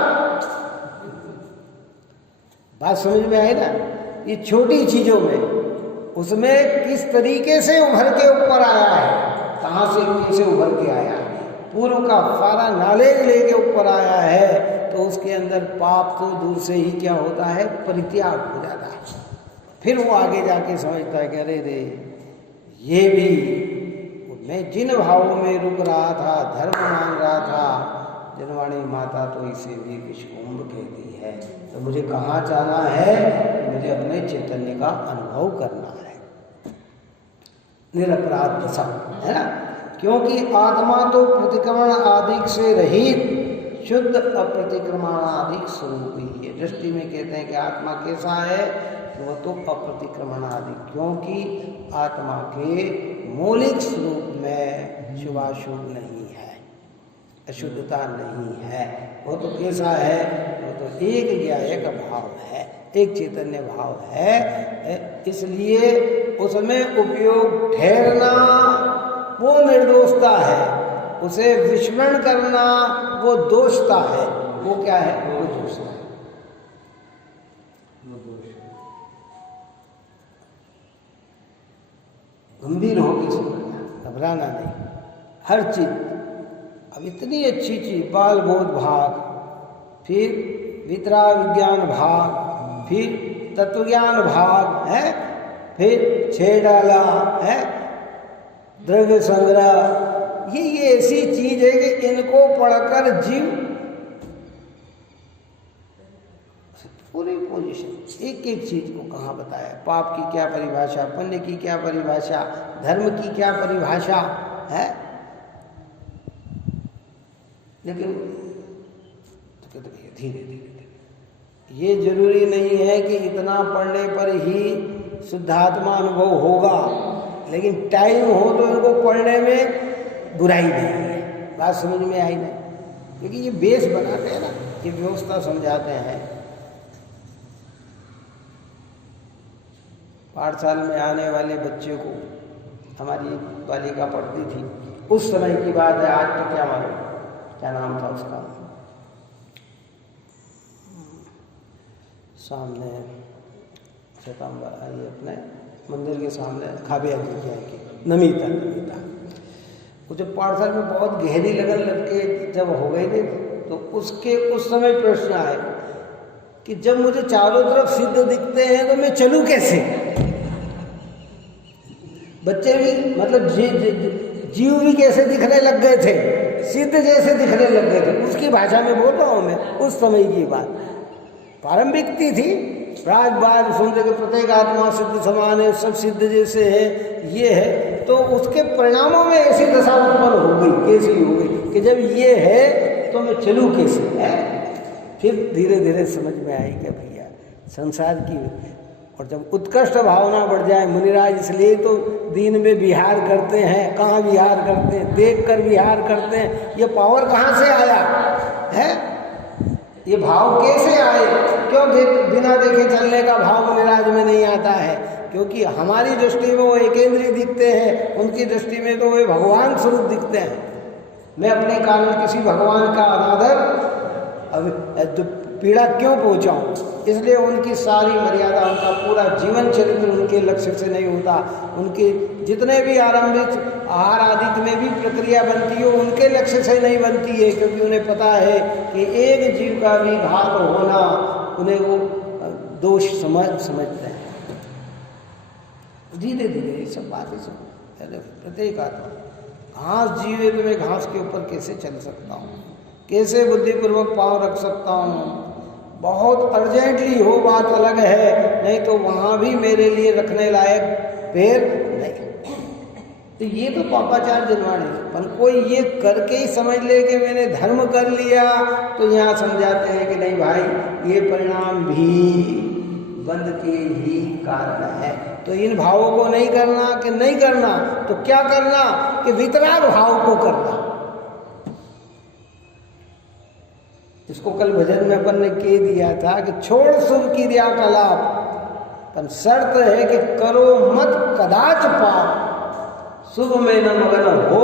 बात समझ में आई ना? ये छोटी चीजों में, उसमें किस तरीके से उभर के ऊपर आया है, कहाँ से कैसे उभर के आया है, पूर्व का सारा नॉलेज लेके ऊपर आया है, तो उसके अंदर पाप तो दूर से ही क्या होता है? परित्याग हो जाता है। फिर वो आगे जाके समझता है कि अरे रे, ये भी मैं जिन भावों में रुक रहा था, धर्म मान रहा था, जनवाणी माता तो इसे भी विश्वकुंभ कहती है। तो मुझे कहाँ जाना है? मुझे अपने चैतन्य का अनुभव करना है, निरपराध दशा, है ना? क्योंकि आत्मा तो प्रतिक्रमण आदि से रहित शुद्ध अप्रतिक्रमणादि स्वरूप ही है। दृष्टि में कहते हैं कि आत्मा कैसा है? वह तो अप्रतिक्रमणादि, क्योंकि आत्मा के मौलिक स्वरूप में शुभाशुभ नहीं है, अशुद्धता नहीं है। वो तो कैसा है? वो तो एक ज्ञायक भाव है, एक चैतन्य भाव है। इसलिए उसमें उपयोग ठहरना वो निर्दोषता है, उसे विस्मरण करना वो दोषता है। वो क्या है? वो दोषता है। गंभीर होकर समझना, घबराना नहीं। हर चीज, अब इतनी अच्छी चीज, बाल बोध भाग, फिर वितरा विज्ञान भाग, फिर तत्वज्ञान भाग है, फिर छह डाला है, द्रव्य संग्रह, ये ऐसी चीज है कि इनको पढ़कर जीव पूरी पोजीशन, एक एक चीज को कहाँ बताया, पाप की क्या परिभाषा, पुण्य की क्या परिभाषा, धर्म की क्या परिभाषा है। लेकिन तो कहते भैया धीरे धीरे, ये जरूरी नहीं है कि इतना पढ़ने पर ही शुद्धात्मा अनुभव होगा, लेकिन टाइम हो तो इनको पढ़ने में बुराई नहीं है। बात समझ में आई नहीं? क्योंकि ये बेस बनाते हैं ना, ये व्यवस्था समझाते हैं। पाठशाला में आने वाले बच्चे को, हमारी बालिका पढ़ती थी, उस समय की बात है, आज तो क्या मालूम क्या नाम था उसका, सामने ये अपने मंदिर के सामने खाबिया जी की नमिता, वो जब पाठशाला में बहुत गहरी लगन लग के जब हो गई थी, तो उसके उस समय प्रश्न आए कि जब मुझे चारों तरफ सिद्ध दिखते हैं तो मैं चलूं कैसे? बच्चे भी मतलब जीव भी कैसे दिखने लग गए थे, सिद्ध जैसे दिखने लग गए थे। उसकी भाषा में बोल रहा हूं मैं, उस समय की बात। प्रारंभिकती थी, राज बार सुनते कि प्रत्येक आत्मा सिद्ध समान है, सब सिद्ध जैसे है, ये है। तो उसके परिणामों में ऐसी दशा उत्पन्न हो गई, कैसी हो गई कि जब ये है तो मैं चलूं कैसे है। फिर धीरे धीरे समझ में आई कि भैया संसार की और जब उत्कृष्ट भावना बढ़ जाए मुनिराज, इसलिए तो दीन में विहार करते हैं। कहाँ विहार करते हैं? देख कर विहार करते हैं। ये पावर कहाँ से आया है? ये भाव कैसे आए? क्यों बिना देखे चलने का भाव मुनिराज में नहीं आता है? क्योंकि हमारी दृष्टि में वो एकेंद्रीय दिखते हैं, उनकी दृष्टि में तो वे भगवान स्वरूप दिखते हैं। मैं अपने कारण किसी भगवान का अनादर अब पीड़ा क्यों पहुंचाऊं? इसलिए उनकी सारी मर्यादा, उनका पूरा जीवन चरित्र उनके लक्ष्य से नहीं होता। उनके जितने भी आरंभिक आहार आदि में भी प्रक्रिया बनती है, उनके लक्ष्य से नहीं बनती है, क्योंकि उन्हें पता है कि एक जीव का भी घात होना उन्हें वो दोष समझते हैं। धीरे धीरे ये सब बातें समझ प्रत्येक आत्मा घास जीवे तो मैं घास के ऊपर कैसे चल सकता हूँ, कैसे बुद्धिपूर्वक पाँव रख सकता हूँ। बहुत अर्जेंटली हो बात अलग है, नहीं तो वहाँ भी मेरे लिए रखने लायक पैर नहीं। तो ये तो पापाचार जिनवाणी। पर कोई ये करके ही समझ ले कि मैंने धर्म कर लिया, तो यहाँ समझाते हैं कि नहीं भाई, ये परिणाम भी बंध के ही कारण है। तो इन भावों को नहीं करना कि नहीं करना, तो क्या करना कि वितराग भाव को करना। इसको कल भजन में अपन ने कह दिया था कि छोड़ शुभ की दिया कलाप, पर शर्त है कि करो मत कदाच पाप। शुभ में न मगन हो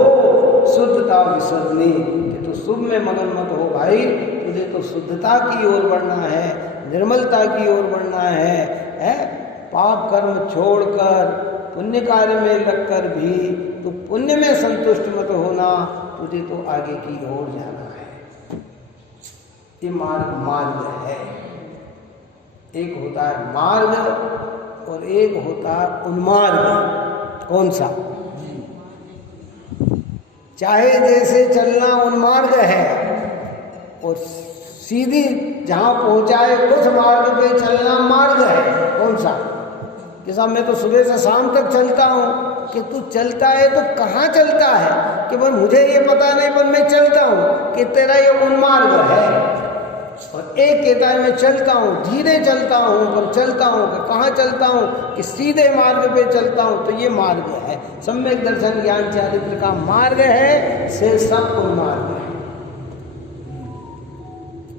शुद्धता विसर्जनी, कि तो शुभ में मगन मत हो भाई, तुझे तो शुद्धता की ओर बढ़ना है, निर्मलता की ओर बढ़ना है। पाप कर्म छोड़कर पुण्य कार्य में लगकर भी तो पुण्य में संतुष्ट मत होना, तुझे तो आगे की ओर जाना है। ये मार्ग है। एक होता है मार्ग और एक होता है उन्मार्ग। कौन सा? चाहे जैसे चलना उन्मार्ग है, और सीधी जहां पहुंचाए उस मार्ग पे चलना मार्ग है। कौन सा? कि साहब मैं तो सुबह से शाम तक चलता हूँ। कि तू चलता है तो कहाँ चलता है? कि भाई मुझे ये पता नहीं, पर मैं चलता हूँ, कि तेरा ये उन्मार्ग है। और एक कहता है मैं चलता हूँ, धीरे चलता हूँ, पर चलता हूँ। कि कहाँ चलता हूँ? कि सीधे मार्ग पे चलता हूँ। तो ये मार्ग है, सम्यक दर्शन ज्ञान चारित्र का मार्ग है, से सब उन्मार्ग है।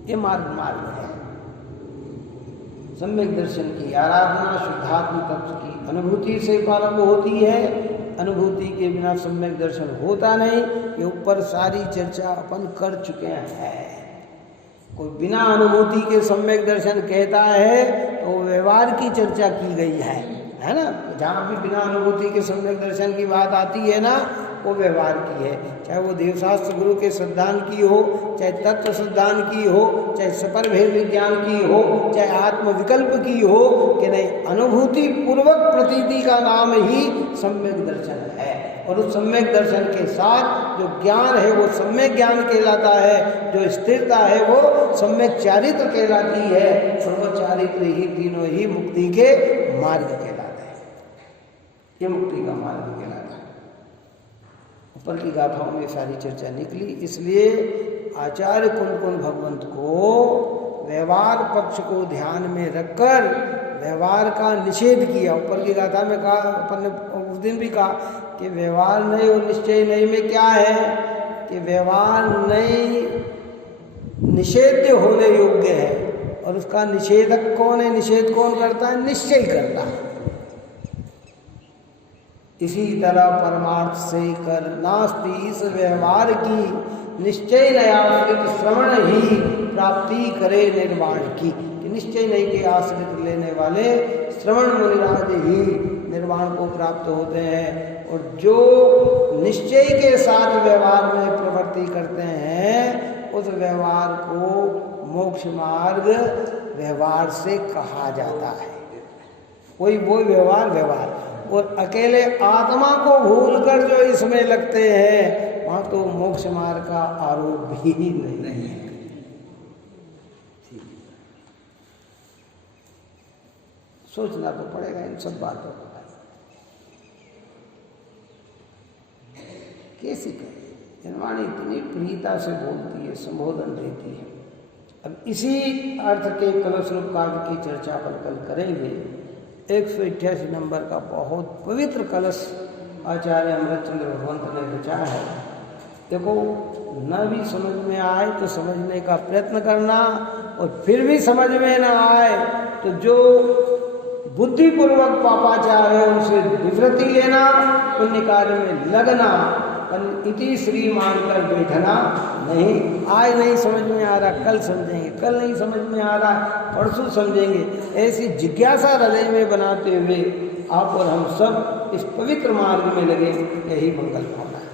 ये मार्ग है। सम्यक दर्शन की आराधना शुद्धात्म तत्व की अनुभूति से प्रारंभ होती है। अनुभूति के बिना सम्यक दर्शन होता नहीं। ये ऊपर सारी चर्चा अपन कर चुके हैं। कोई बिना अनुभूति के सम्यक दर्शन कहता है तो व्यवहार की चर्चा की गई है ना। जहाँ भी बिना अनुभूति के सम्यक दर्शन की बात आती है ना, वो व्यवहार की है। चाहे वो देवशास्त्र गुरु के सिद्धांत की हो, चाहे तत्व सिद्धांत की हो, चाहे सपर भेद विज्ञान की हो, चाहे आत्मविकल्प की हो, कि नहीं, अनुभूति पूर्वक प्रतीति का नाम ही सम्यक दर्शन है। और उस सम्यक दर्शन के साथ जो ज्ञान है वो सम्यक ज्ञान कहलाता है, जो स्थिरता है वो सम्यक चारित्र कहलाती है। और वो चारित्र ही तीनों ही मुक्ति के मार्ग कहलाते हैं। ये मुक्ति का मार्ग कहलाता है। ऊपर की गाथाओं में सारी चर्चा निकली। इसलिए आचार्य कुन भगवंत को व्यवहार पक्ष को ध्यान में रखकर व्यवहार का निषेध किया। ऊपर की गाथा में कहा, अपन ने उस दिन भी कहा कि व्यवहार नहीं और निश्चय नहीं में क्या है कि व्यवहार नहीं निषेध्य होने योग्य है, और उसका निषेधक कौन है? निषेध कौन करता है? निश्चय करता है। इसी तरह परमार्थ से कर नास्ति, इस व्यवहार की निश्चय नयाश्रित श्रवण ही प्राप्ति करे निर्वाण की। निश्चय नहीं के आश्रित लेने वाले श्रवण मुनिराज ही निर्वाण को प्राप्त होते हैं। और जो निश्चय के साथ व्यवहार में प्रवृत्ति करते हैं, उस व्यवहार को मोक्ष मार्ग व्यवहार से कहा जाता है। कोई वो व्यवहार और अकेले आत्मा को भूलकर जो इसमें लगते हैं, वहां तो मोक्ष मार्ग का आरोप भी नहीं है। सोचना तो पड़ेगा इन सब बातों को। कैसी कहे, निर्वाणी इतनी प्रियता से बोलती है, संबोधन देती है। अब इसी अर्थ के कलश रूप काव्य की चर्चा पर कल करेंगे। 188 नंबर का बहुत पवित्र कलश आचार्य अमृतचंद्र भगवंत ने रचा है। देखो, न भी समझ में आए तो समझने का प्रयत्न करना, और फिर भी समझ में न आए तो जो बुद्धिपूर्वक पापाचार है उनसे निवृत्ति लेना, पुण्य कार्य में लगना, इति श्री मानकर बैठना नहीं। आज नहीं समझ में आ रहा कल समझेंगे, कल नहीं समझ में आ रहा परसों समझेंगे, ऐसी जिज्ञासा हृदय में बनाते हुए आप और हम सब इस पवित्र मार्ग में लगे, यही मंगल भावना है।